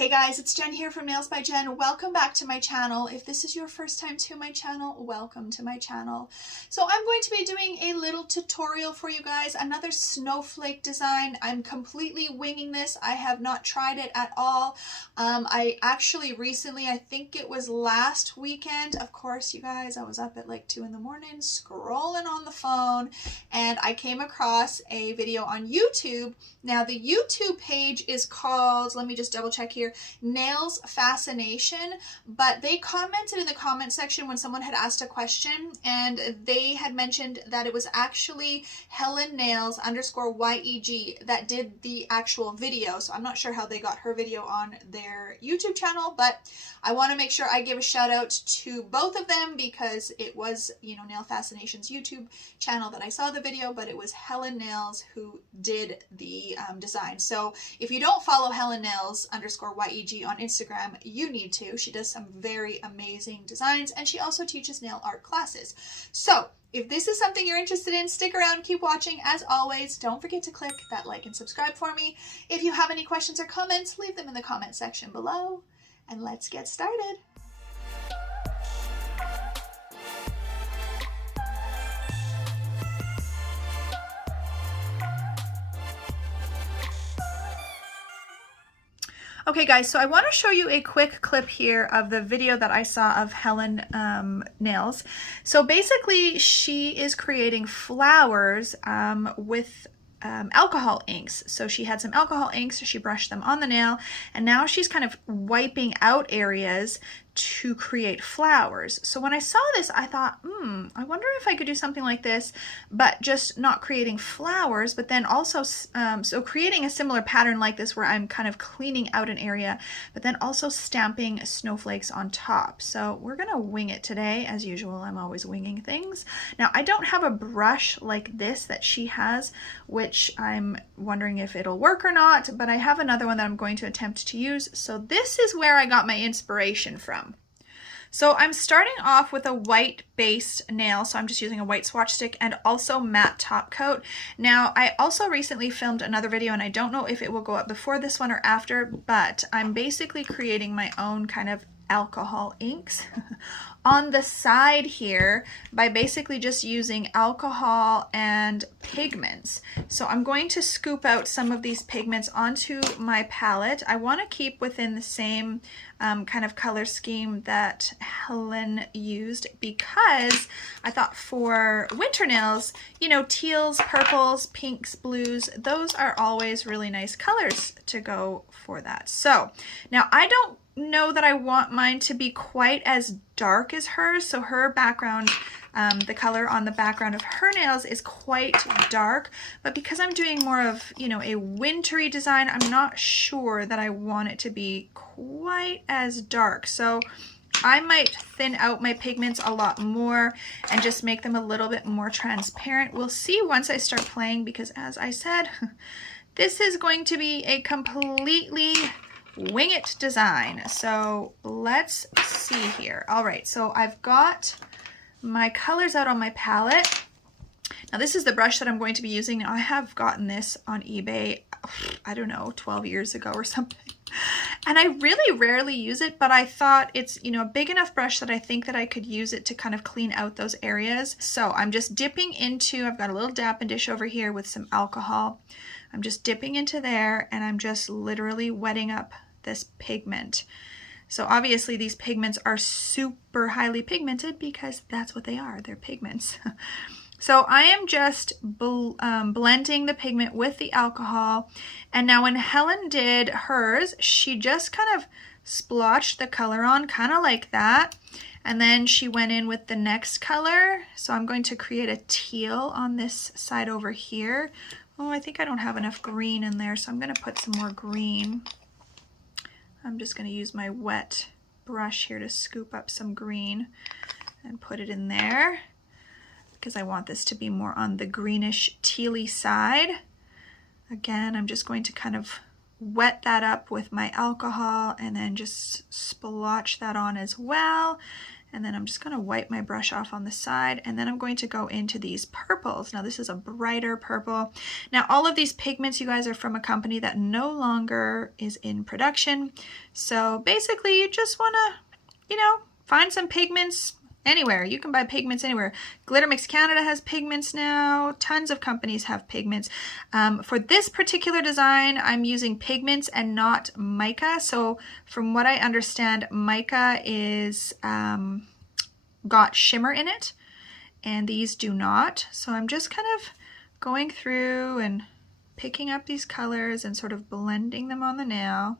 Hey guys, it's Jen here from Nails by Jen. Welcome back to my channel. If this is your first time to my channel, welcome to my channel. So I'm going to be doing a little tutorial for you guys, another snowflake design. I'm completely winging this. I have not tried it at all. I actually recently, I think it was last weekend, of course you guys, I was up at like 2 in the morning scrolling on the phone and I came across a video on YouTube. Now the YouTube page is called, let me just double check here, Nail Fascination, but they commented in the comment section when someone had asked a question and they had mentioned that it was actually Helen Nails _YEG that did the actual video. So I'm not sure how they got her video on their YouTube channel, but I want to make sure I give a shout out to both of them because it was, you know, Nail Fascination's YouTube channel that I saw the video, but it was Helen Nails who did the design. So if you don't follow Helen Nails _YEG on Instagram, you need to. She does some very amazing designs and she also teaches nail art classes. So if this is something you're interested in, stick around, keep watching. As always, don't forget to click that like and subscribe for me. If you have any questions or comments, leave them in the comment section below and let's get started. Okay guys, so I want to show you a quick clip here of the video that I saw of Helen Nails. So basically she is creating flowers with alcohol inks. So she had some alcohol inks, she brushed them on the nail, and now she's kind of wiping out areas to create flowers. So when I saw this, I thought, I wonder if I could do something like this, but just not creating flowers, but then also, so creating a similar pattern like this where I'm kind of cleaning out an area, but then also stamping snowflakes on top. So we're gonna wing it today. As usual, I'm always winging things. Now, I don't have a brush like this that she has, which I'm wondering if it'll work or not, but I have another one that I'm going to attempt to use. So this is where I got my inspiration from. So I'm starting off with a white based nail, so I'm just using a white swatch stick and also matte top coat. Now I also recently filmed another video and I don't know if it will go up before this one or after, but I'm basically creating my own kind of alcohol inks on the side here by basically just using alcohol and pigments. So I'm going to scoop out some of these pigments onto my palette. I want to keep within the same kind of color scheme that Helen used because I thought for winter nails, you know, teals, purples, pinks, blues, those are always really nice colors to go for that. So now I don't know that I want mine to be quite as dark as hers. So her background, the color on the background of her nails is quite dark, but because I'm doing more of, you know, a wintry design, I'm not sure that I want it to be quite as dark. So I might thin out my pigments a lot more and just make them a little bit more transparent. We'll see once I start playing because as I said, this is going to be a completely wing it design. So let's see here. All right, so I've got my colors out on my palette. Now this is the brush that I'm going to be using. Now I have gotten this on eBay, I don't know, 12 years ago or something. And I really rarely use it, but I thought it's, you know, a big enough brush that I think that I could use it to kind of clean out those areas. So I'm just dipping into, I've got a little dapping dish over here with some alcohol. I'm just dipping into there and I'm just literally wetting up this pigment. So obviously these pigments are super highly pigmented because that's what they are, they're pigments. So I am just blending the pigment with the alcohol. And now when Helen did hers, she just kind of splotched the color on, kind of like that. And then she went in with the next color. So I'm going to create a teal on this side over here. Oh, I think I don't have enough green in there, so I'm going to put some more green. I'm just going to use my wet brush here to scoop up some green and put it in there because I want this to be more on the greenish tealy side. Again, I'm just going to kind of wet that up with my alcohol and then just splotch that on as well. And then I'm just going to wipe my brush off on the side, and then I'm going to go into these purples. Now this is a brighter purple. Now all of these pigments, you guys, are from a company that no longer is in production. So basically you just want to, you know, find some pigments anywhere. You can buy pigments anywhere. Glitter Mix Canada has pigments now. Tons of companies have pigments. For this particular design, I'm using pigments and not mica. So from what I understand, mica is got shimmer in it, and these do not. So I'm just kind of going through and picking up these colors and sort of blending them on the nail.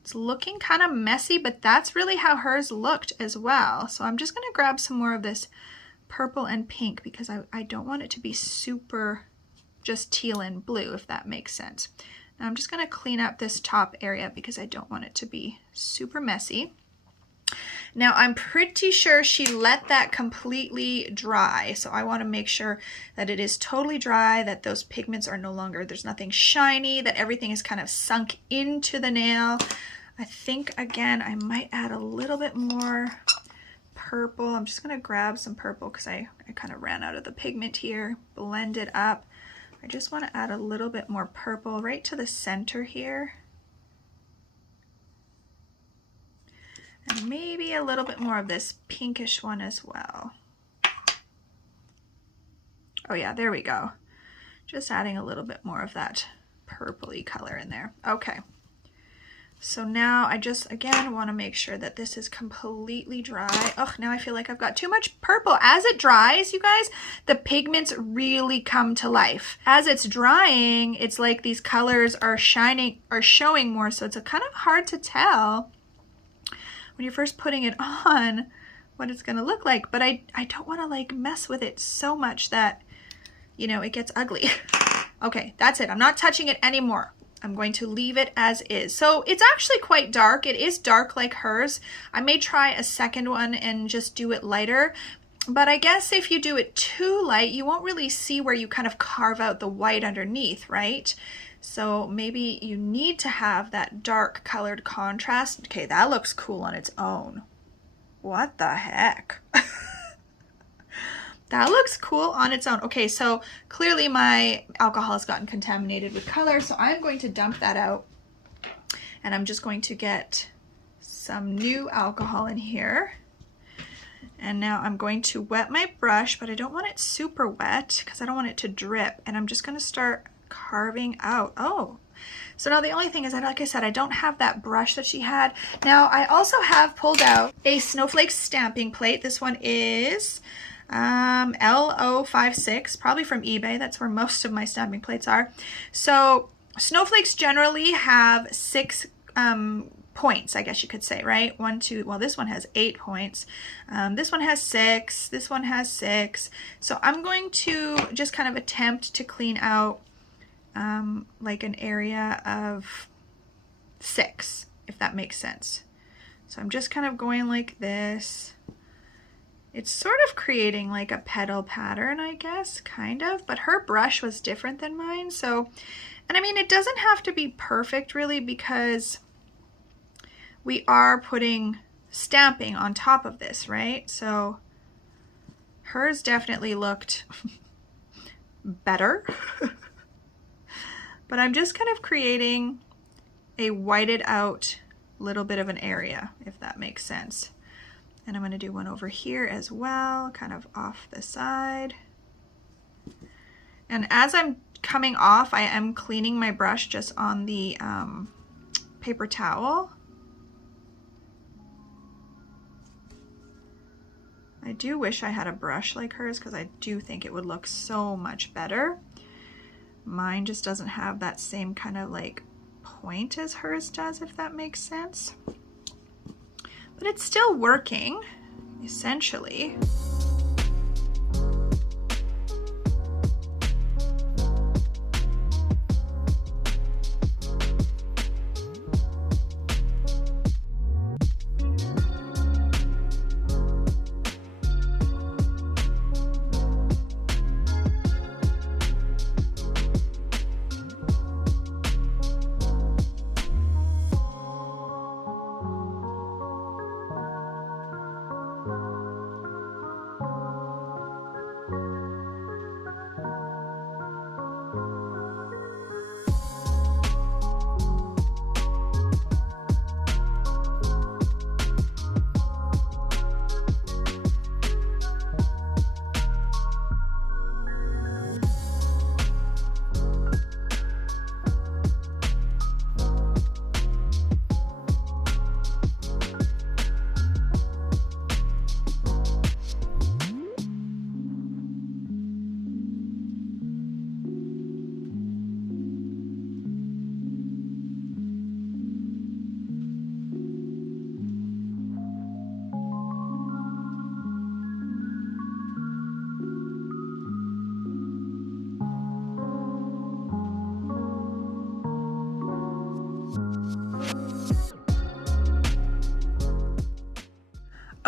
It's looking kind of messy, but that's really how hers looked as well. So I'm just going to grab some more of this purple and pink because I don't want it to be super just teal and blue, if that makes sense. Now I'm just going to clean up this top area because I don't want it to be super messy. Now I'm pretty sure she let that completely dry, so I want to make sure that it is totally dry, that those pigments are no longer, there's nothing shiny, that everything is kind of sunk into the nail. I think, again, I might add a little bit more purple. I'm just going to grab some purple because I kind of ran out of the pigment here. Blend it up. I just want to add a little bit more purple right to the center here. And maybe a little bit more of this pinkish one as well. Oh yeah, there we go. Just adding a little bit more of that purpley color in there. Okay. So now I just, again, want to make sure that this is completely dry. Oh, now I feel like I've got too much purple. As it dries, you guys, the pigments really come to life. As it's drying, it's like these colors are shining, are showing more, so it's kind of hard to tell when you're first putting it on what it's going to look like. But I don't want to like mess with it so much that, you know, it gets ugly. Okay, that's it. I'm not touching it anymore. I'm going to leave it as is. So it's actually quite dark. It is dark like hers. I may try a second one and just do it lighter. But I guess if you do it too light, you won't really see where you kind of carve out the white underneath, right? So maybe you need to have that dark colored contrast. Okay, that looks cool on its own. What the heck? That looks cool on its own. Okay, so clearly my alcohol has gotten contaminated with color, so I'm going to dump that out. And I'm just going to get some new alcohol in here. And now I'm going to wet my brush, but I don't want it super wet because I don't want it to drip. And I'm just going to start carving out. Oh, so now the only thing is that, like I said, I don't have that brush that she had. Now I also have pulled out a Snowflake stamping plate. This one is L056, probably from eBay. That's where most of my stamping plates are. So snowflakes generally have 6 points, I guess you could say, right? 1, 2, well, this one has 8 points. This one has 6, this one has 6. So I'm going to just kind of attempt to clean out like an area of 6, if that makes sense. So I'm just kind of going like this. It's sort of creating like a petal pattern, I guess, kind of, but her brush was different than mine. So, and I mean, it doesn't have to be perfect really, because we are putting stamping on top of this, right? So hers definitely looked better, but I'm just kind of creating a whited out little bit of an area, if that makes sense. And I'm going to do one over here as well, kind of off the side. And as I'm coming off, I am cleaning my brush just on the paper towel. I do wish I had a brush like hers because I do think it would look so much better. Mine just doesn't have that same kind of like point as hers does, if that makes sense. But it's still working, essentially.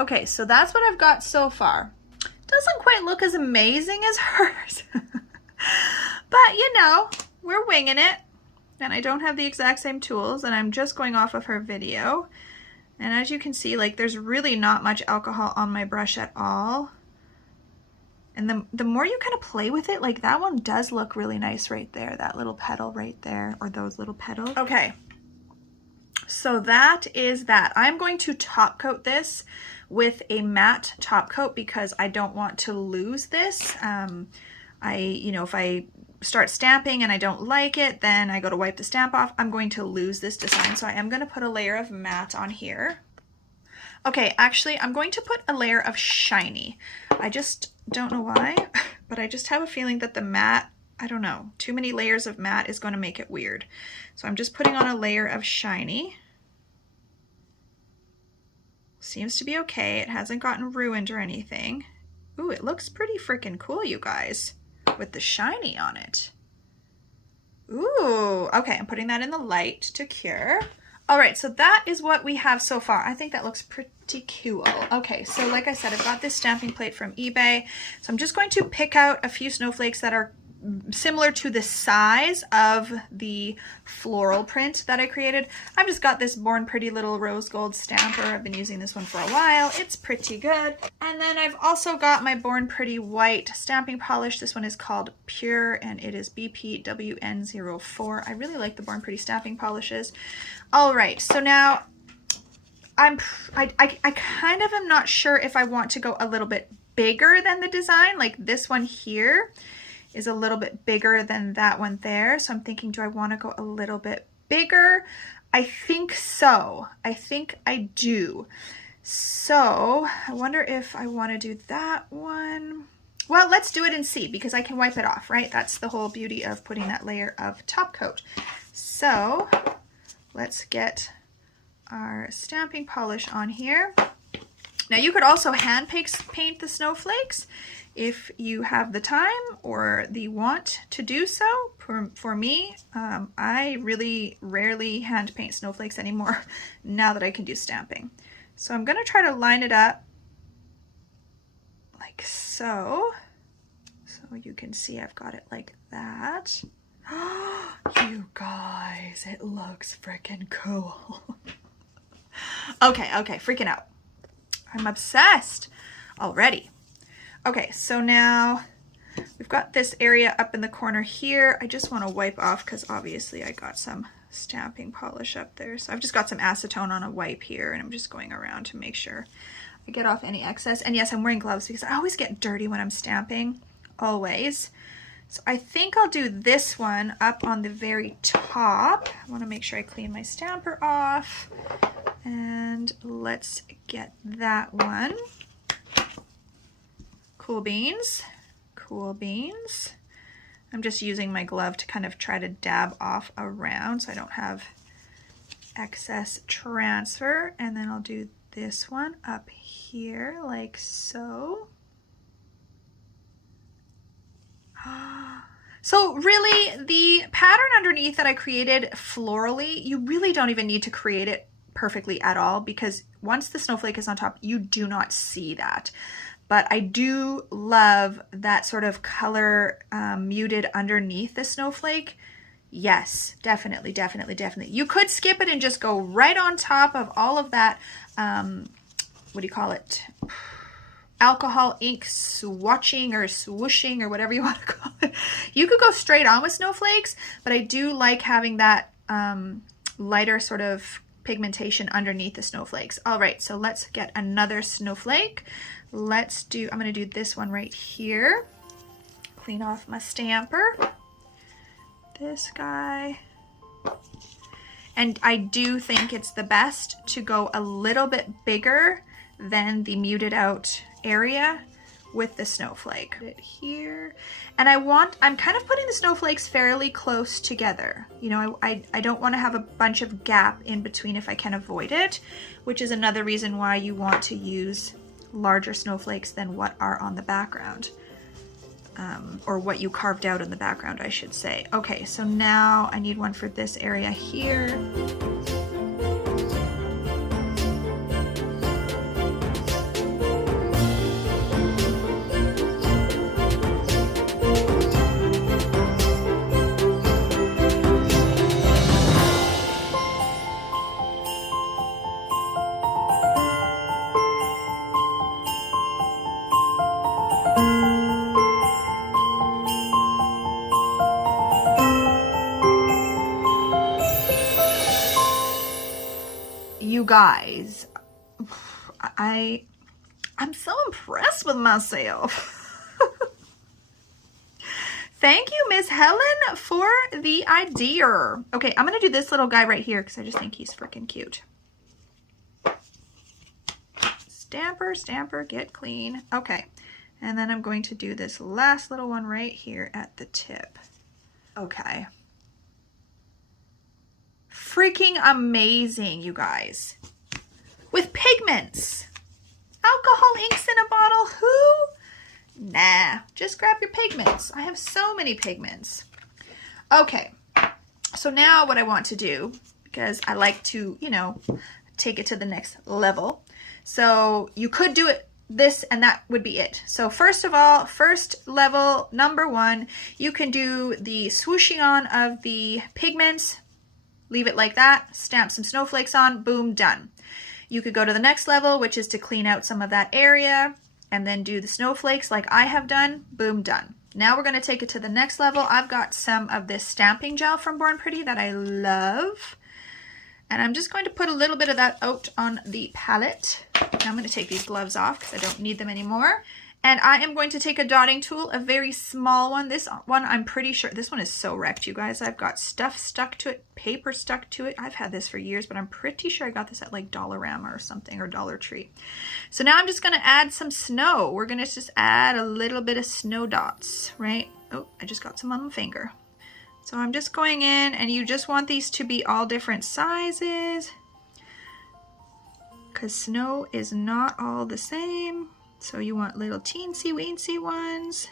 Okay, so that's what I've got so far. Doesn't quite look as amazing as hers. But you know, we're winging it. And I don't have the exact same tools, and I'm just going off of her video. And as you can see, like, there's really not much alcohol on my brush at all. And the more you kind of play with it, like, that one does look really nice right there, that little petal right there, or those little petals. Okay, so that is that. I'm going to top coat this with a matte top coat because I don't want to lose this. You know, if I start stamping and I don't like it, then I go to wipe the stamp off, I'm going to lose this design. So I am going to put a layer of matte on here. Okay, actually, I'm going to put a layer of shiny. I just don't know why, but I just have a feeling that the matte, I don't know, too many layers of matte is going to make it weird. So I'm just putting on a layer of shiny. Seems to be okay. It hasn't gotten ruined or anything. Ooh, it looks pretty freaking cool, you guys, with the shiny on it. Ooh, okay, I'm putting that in the light to cure. All right, so that is what we have so far. I think that looks pretty cool. Okay, so like I said, I've got this stamping plate from eBay. So I'm just going to pick out a few snowflakes that are similar to the size of the floral print that I created. I've just got this Born Pretty little rose gold stamper. I've been using this one for a while. It's pretty good. And then I've also got my Born Pretty white stamping polish. This one is called Pure and it is BPWN04. I really like the Born Pretty stamping polishes. All right, so now I kind of am not sure if I want to go a little bit bigger than the design. Like this one here is a little bit bigger than that one there. So I'm thinking, do I want to go a little bit bigger? I think so. I think I do. So I wonder if I want to do that one. Well, let's do it and see, because I can wipe it off, right? That's the whole beauty of putting that layer of top coat. So let's get our stamping polish on here. Now you could also hand paint the snowflakes if you have the time or the want to do so. For me, I really rarely hand paint snowflakes anymore now that I can do stamping. So I'm going to try to line it up like so. So you can see I've got it like that. You guys, it looks freaking cool. Okay, freaking out. I'm obsessed already. Okay, so now we've got this area up in the corner here. I just want to wipe off because obviously I got some stamping polish up there. So I've just got some acetone on a wipe here and I'm just going around to make sure I get off any excess. And yes, I'm wearing gloves because I always get dirty when I'm stamping, always. So I think I'll do this one up on the very top. I want to make sure I clean my stamper off. And let's get that one. Cool beans, cool beans. I'm just using my glove to kind of try to dab off around so I don't have excess transfer. And then I'll do this one up here like so. So really, the pattern underneath that I created florally, you really don't even need to create it perfectly at all, because once the snowflake is on top, you do not see that. But I do love that sort of color muted underneath the snowflake. Yes, definitely, definitely, definitely. You could skip it and just go right on top of all of that, what do you call it? Alcohol ink swatching or swooshing or whatever you want to call it. You could go straight on with snowflakes, but I do like having that lighter sort of pigmentation underneath the snowflakes. All right, so let's get another snowflake. I'm gonna do this one right here. Clean off my stamper. This guy. And I do think it's the best to go a little bit bigger than the muted out area with the snowflake. Here. And I'm kind of putting the snowflakes fairly close together. You know, I don't want to have a bunch of gap in between if I can avoid it, which is another reason why you want to use larger snowflakes than what are on the background. Or what you carved out in the background, I should say. Okay, so now I need one for this area here. You guys, I'm so impressed with myself. Thank you, Miss Helen, for the idea. Okay, I'm gonna do this little guy right here because I just think he's freaking cute. Stamper, stamper, get clean. Okay, and then I'm going to do this last little one right here at the tip. Okay. Freaking amazing, you guys. With pigments. Alcohol inks in a bottle, who? Nah, just grab your pigments. I have so many pigments. Okay, so now what I want to do, because I like to, you know, take it to the next level. So you could do it this and that would be it. So first of all, first level, number one, you can do the swooshing on of the pigments, leave it like that, stamp some snowflakes on, boom, done. You could go to the next level, which is to clean out some of that area and then do the snowflakes like I have done, boom, done. Now we're gonna take it to the next level. I've got some of this stamping gel from Born Pretty that I love. And I'm just going to put a little bit of that out on the palette. Now I'm going to take these gloves off because I don't need them anymore. And I am going to take a dotting tool, a very small one. This one, I'm pretty sure, this one is so wrecked, you guys. I've got stuff stuck to it, paper stuck to it. I've had this for years, but I'm pretty sure I got this at like Dollarama or something, or Dollar Tree. So now I'm just going to add some snow. We're going to just add a little bit of snow dots, right? Oh, I just got some on my finger. So I'm just going in, and you just want these to be all different sizes because snow is not all the same. So you want little teensy weensy ones.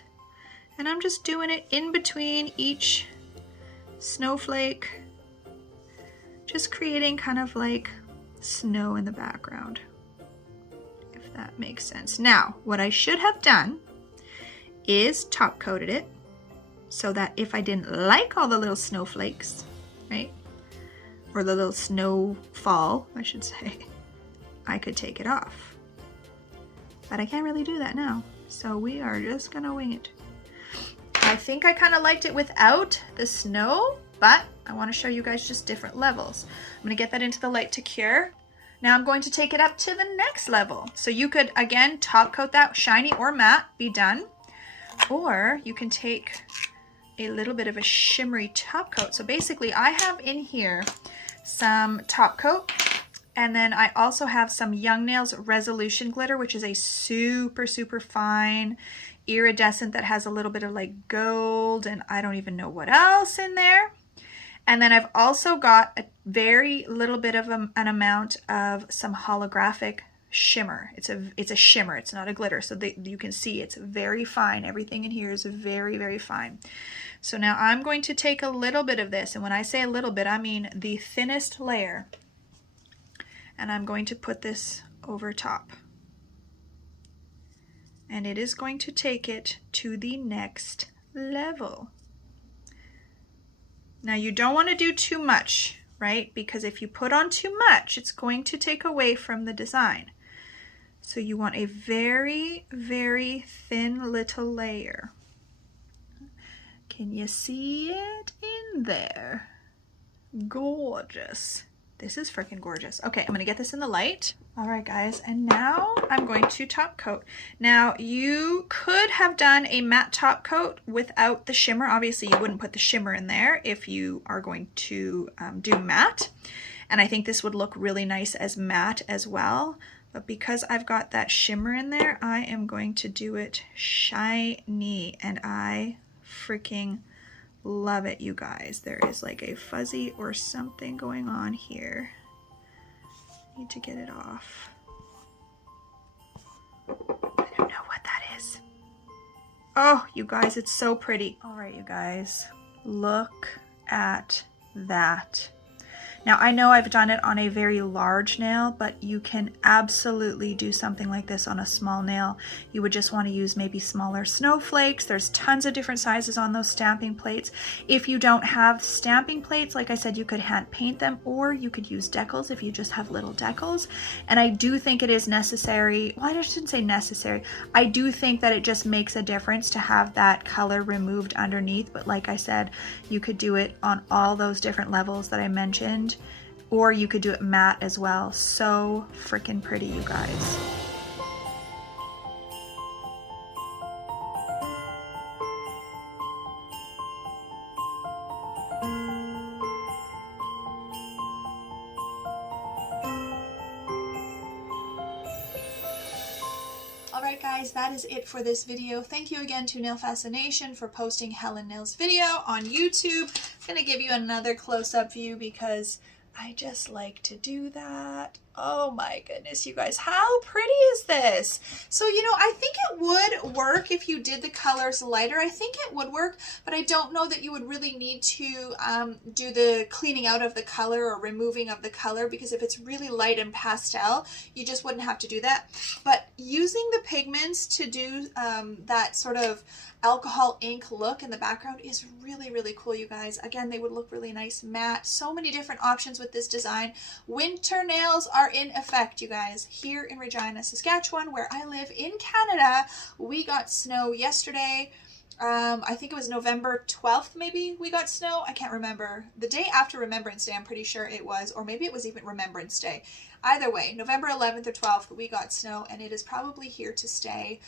And I'm just doing it in between each snowflake, just creating kind of like snow in the background, if that makes sense. Now, what I should have done is top coated it, so that if I didn't like all the little snowflakes, right, or the little snowfall, I should say, I could take it off. But I can't really do that now, so we are just gonna wing it. I think I kind of liked it without the snow, but I want to show you guys just different levels. I'm gonna get that into the light to cure. Now I'm going to take it up to the next level. So you could, again, top coat that shiny or matte, be done. Or you can take a little bit of a shimmery top coat. So basically I have in here some top coat, and then I also have some Young Nails Resolution Glitter, which is a super, super fine iridescent that has a little bit of like gold and I don't even know what else in there. And then I've also got a very little bit of an amount of some holographic shimmer. It's a shimmer, it's not a glitter, so you can see it's very fine. Everything in here is very, very fine. So now I'm going to take a little bit of this, and when I say a little bit, I mean the thinnest layer, and I'm going to put this over top, and it is going to take it to the next level. Now you don't want to do too much, right? Because if you put on too much, it's going to take away from the design. So you want a very, very thin little layer. Can you see it in there? Gorgeous. This is freaking gorgeous. Okay, I'm gonna get this in the light. All right, guys, and now I'm going to top coat. Now, you could have done a matte top coat without the shimmer. Obviously, you wouldn't put the shimmer in there if you are going to do matte. And I think this would look really nice as matte as well. But because I've got that shimmer in there, I am going to do it shiny, and I freaking love it, you guys. There is like a fuzzy or something going on here. Need to get it off. I don't know what that is. Oh, you guys, it's so pretty. All right, you guys, look at that. Now, I know I've done it on a very large nail, but you can absolutely do something like this on a small nail. You would just want to use maybe smaller snowflakes. There's tons of different sizes on those stamping plates. If you don't have stamping plates, like I said, you could hand paint them, or you could use decals if you just have little decals. And I do think it is necessary, well, I shouldn't say necessary. I do think that it just makes a difference to have that color removed underneath. But like I said, you could do it on all those different levels that I mentioned. or you could do it matte as well. So freaking pretty, you guys. Alright guys, that is it for this video. Thank you again to Nail Fascination for posting Helen Nails video on YouTube. I'm going to give you another close-up view because I just like to do that. Oh my goodness, you guys, how pretty is this? So, you know, I think it would work if you did the colors lighter. I think it would work, but I don't know that you would really need to do the cleaning out of the color or removing of the color, because if it's really light and pastel, you just wouldn't have to do that. But using the pigments to do that sort of alcohol ink look in the background is really, really cool, you guys. Again, they would look really nice matte. So many different options with this design. Winter nails are in effect, you guys. Here in Regina, Saskatchewan, where I live in Canada, we got snow yesterday. I think it was November 12th, maybe we got snow. I can't remember. The day after Remembrance Day, I'm pretty sure it was, or maybe it was even Remembrance Day. Either way, November 11th or 12th, we got snow, and it is probably here to stay.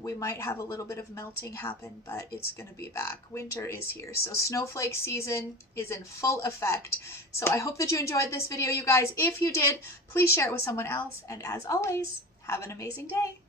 We might have a little bit of melting happen, but it's going to be back. Winter is here. So snowflake season is in full effect. So I hope that you enjoyed this video, you guys. If you did, please share it with someone else. And as always, have an amazing day.